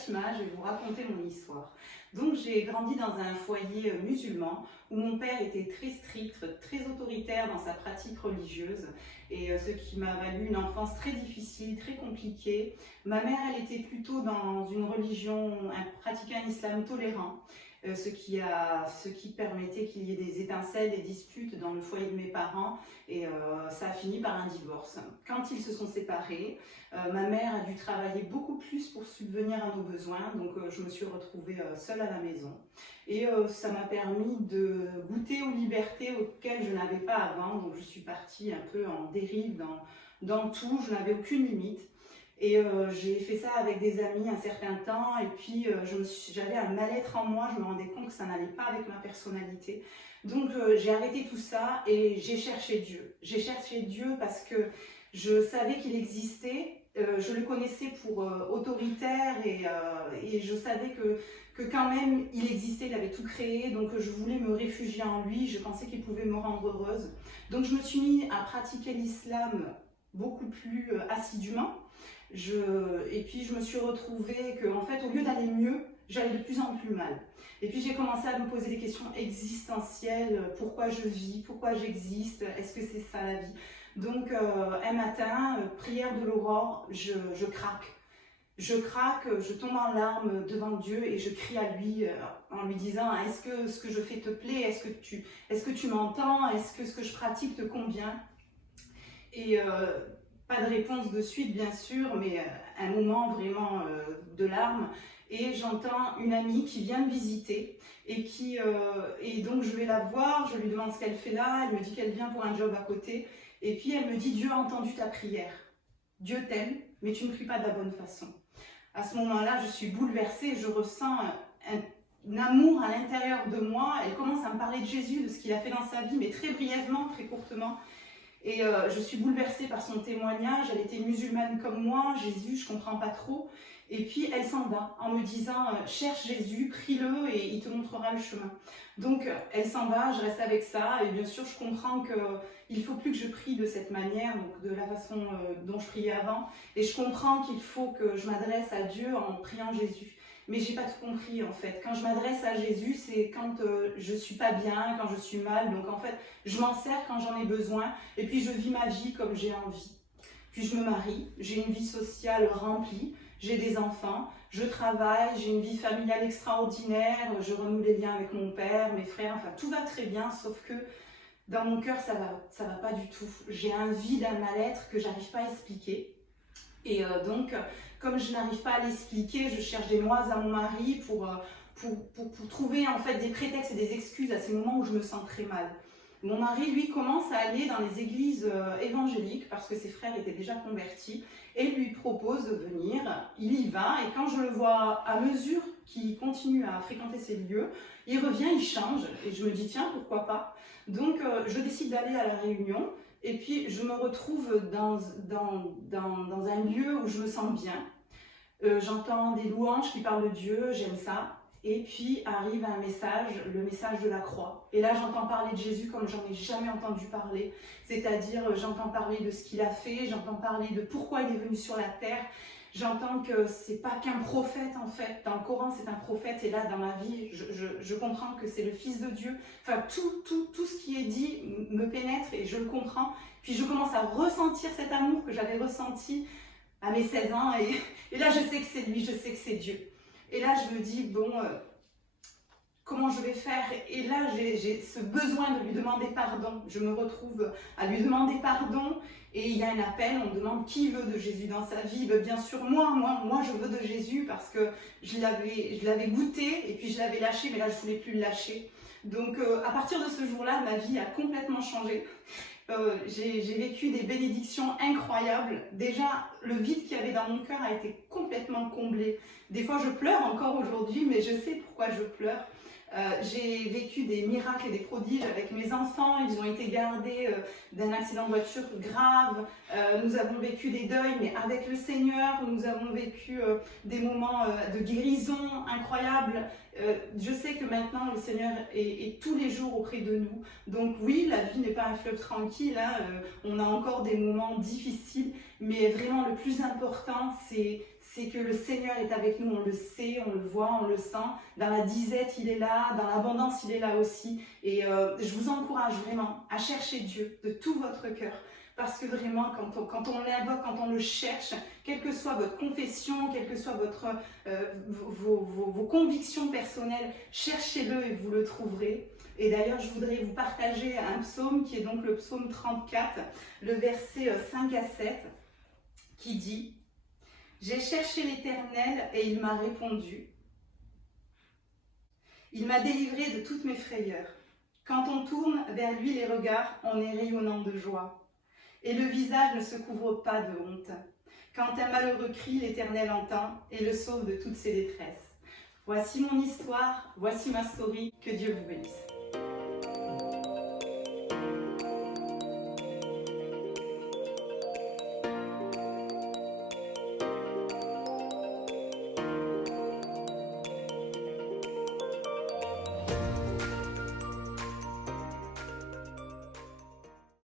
Fatima, je vais vous raconter mon histoire. Donc j'ai grandi dans un foyer musulman où mon père était très strict, très autoritaire dans sa pratique religieuse et ce qui m'a valu une enfance très difficile, très compliquée. Ma mère, elle était plutôt dans une religion, pratiquait un islam tolérant. Ce qui permettait qu'il y ait des étincelles, des disputes dans le foyer de mes parents et ça a fini par un divorce. Quand ils se sont séparés, ma mère a dû travailler beaucoup plus pour subvenir à nos besoins, donc je me suis retrouvée seule à la maison et ça m'a permis de goûter aux libertés auxquelles je n'avais pas avant, donc je suis partie un peu en dérive dans tout, je n'avais aucune limite. Et j'ai fait ça avec des amis un certain temps et puis j'avais un mal-être en moi, je me rendais compte que ça n'allait pas avec ma personnalité. Donc j'ai arrêté tout ça et j'ai cherché Dieu. J'ai cherché Dieu parce que je savais qu'il existait, je le connaissais pour autoritaire et je savais que quand même il existait, il avait tout créé, donc je voulais me réfugier en lui, je pensais qu'il pouvait me rendre heureuse. Donc je me suis mis à pratiquer l'islam beaucoup plus assidûment. Et puis je me suis retrouvée qu'en fait, au lieu d'aller mieux, j'allais de plus en plus mal. Et puis j'ai commencé à me poser des questions existentielles, pourquoi je vis, pourquoi j'existe, est-ce que c'est ça la vie? Donc un matin, prière de l'aurore, je craque. Je craque, je tombe en larmes devant Dieu et je crie à lui en lui disant « Est-ce que ce que je fais te plaît? Est-ce que tu m'entends? Est-ce que ce que je pratique te convient ?» Et pas de réponse de suite bien sûr, mais un moment vraiment de larmes. Et j'entends une amie qui vient me visiter et donc je vais la voir, je lui demande ce qu'elle fait là, elle me dit qu'elle vient pour un job à côté. Et puis elle me dit « Dieu a entendu ta prière, Dieu t'aime, mais tu ne pries pas de la bonne façon. » À ce moment-là, je suis bouleversée, je ressens un amour à l'intérieur de moi. Elle commence à me parler de Jésus, de ce qu'il a fait dans sa vie, mais très brièvement, très courtement. Et je suis bouleversée par son témoignage. Elle était musulmane comme moi, Jésus, je ne comprends pas trop. Et puis elle s'en va en me disant « Cherche Jésus, prie-le et il te montrera le chemin. » Donc elle s'en va, je reste avec ça et bien sûr je comprends qu'il ne faut plus que je prie de cette manière, donc de la façon dont je priais avant. Et je comprends qu'il faut que je m'adresse à Dieu en priant Jésus. Mais j'ai pas tout compris en fait. Quand je m'adresse à Jésus, c'est quand je suis pas bien, quand je suis mal. Donc en fait, je m'en sers quand j'en ai besoin. Et puis je vis ma vie comme j'ai envie. Puis je me marie, j'ai une vie sociale remplie, j'ai des enfants, je travaille, j'ai une vie familiale extraordinaire, je renoue les liens avec mon père, mes frères, enfin tout va très bien, sauf que dans mon cœur ça va pas du tout. J'ai un vide, un mal-être que j'arrive pas à expliquer. Et donc, comme je n'arrive pas à l'expliquer, je cherche des noises à mon mari pour trouver en fait des prétextes et des excuses à ces moments où je me sens très mal. Mon mari, lui, commence à aller dans les églises évangéliques parce que ses frères étaient déjà convertis et lui propose de venir. Il y va et quand je le vois à mesure qu'il continue à fréquenter ces lieux, il revient, il change et je me dis tiens, pourquoi pas. Donc, je décide d'aller à la réunion. Et puis, je me retrouve dans un lieu où je me sens bien. J'entends des louanges qui parlent de Dieu, j'aime ça. Et puis arrive un message, le message de la croix. Et là, j'entends parler de Jésus comme j'en ai jamais entendu parler. C'est-à-dire, j'entends parler de ce qu'il a fait, j'entends parler de pourquoi il est venu sur la terre. J'entends que c'est pas qu'un prophète en fait. Dans le Coran, c'est un prophète. Et là, dans ma vie, je comprends que c'est le Fils de Dieu. Enfin, tout ce qui est dit me pénètre et je le comprends. Puis je commence à ressentir cet amour que j'avais ressenti à mes 16 ans. Et là, je sais que c'est lui, je sais que c'est Dieu. Et là, je me dis, bon, comment je vais faire? Et là, j'ai ce besoin de lui demander pardon. Je me retrouve à lui demander pardon. Et il y a un appel, on me demande qui veut de Jésus dans sa vie. Ben, bien sûr, moi, je veux de Jésus parce que je l'avais goûté et puis je l'avais lâché, mais là, je ne voulais plus le lâcher. Donc, à partir de ce jour-là, ma vie a complètement changé. J'ai vécu des bénédictions incroyables. Déjà, le vide qu'il y avait dans mon cœur a été complètement comblé. Des fois, je pleure encore aujourd'hui, mais je sais pourquoi je pleure. J'ai vécu des miracles et des prodiges avec mes enfants. Ils ont été gardés d'un accident de voiture grave. Nous avons vécu des deuils, mais avec le Seigneur. Nous avons vécu des moments de guérison incroyables. Je sais que maintenant, le Seigneur est tous les jours auprès de nous. Donc oui, la vie n'est pas un fleuve tranquille. On a encore des moments difficiles. Mais vraiment, le plus important, c'est c'est que le Seigneur est avec nous, on le sait, on le voit, on le sent. Dans la disette, il est là, dans l'abondance, il est là aussi. Et je vous encourage vraiment à chercher Dieu de tout votre cœur. Parce que vraiment, quand on l'invoque, quand on le cherche, quelle que soit votre confession, quelle que soit vos convictions personnelles, cherchez-le et vous le trouverez. Et d'ailleurs, je voudrais vous partager un psaume qui est donc le psaume 34, le verset 5 à 7, qui dit « J'ai cherché l'Éternel et il m'a répondu. Il m'a délivré de toutes mes frayeurs. Quand on tourne vers lui les regards, on est rayonnant de joie. Et le visage ne se couvre pas de honte. Quand un malheureux crie, l'Éternel entend et le sauve de toutes ses détresses. » Voici mon histoire, voici ma story, que Dieu vous bénisse.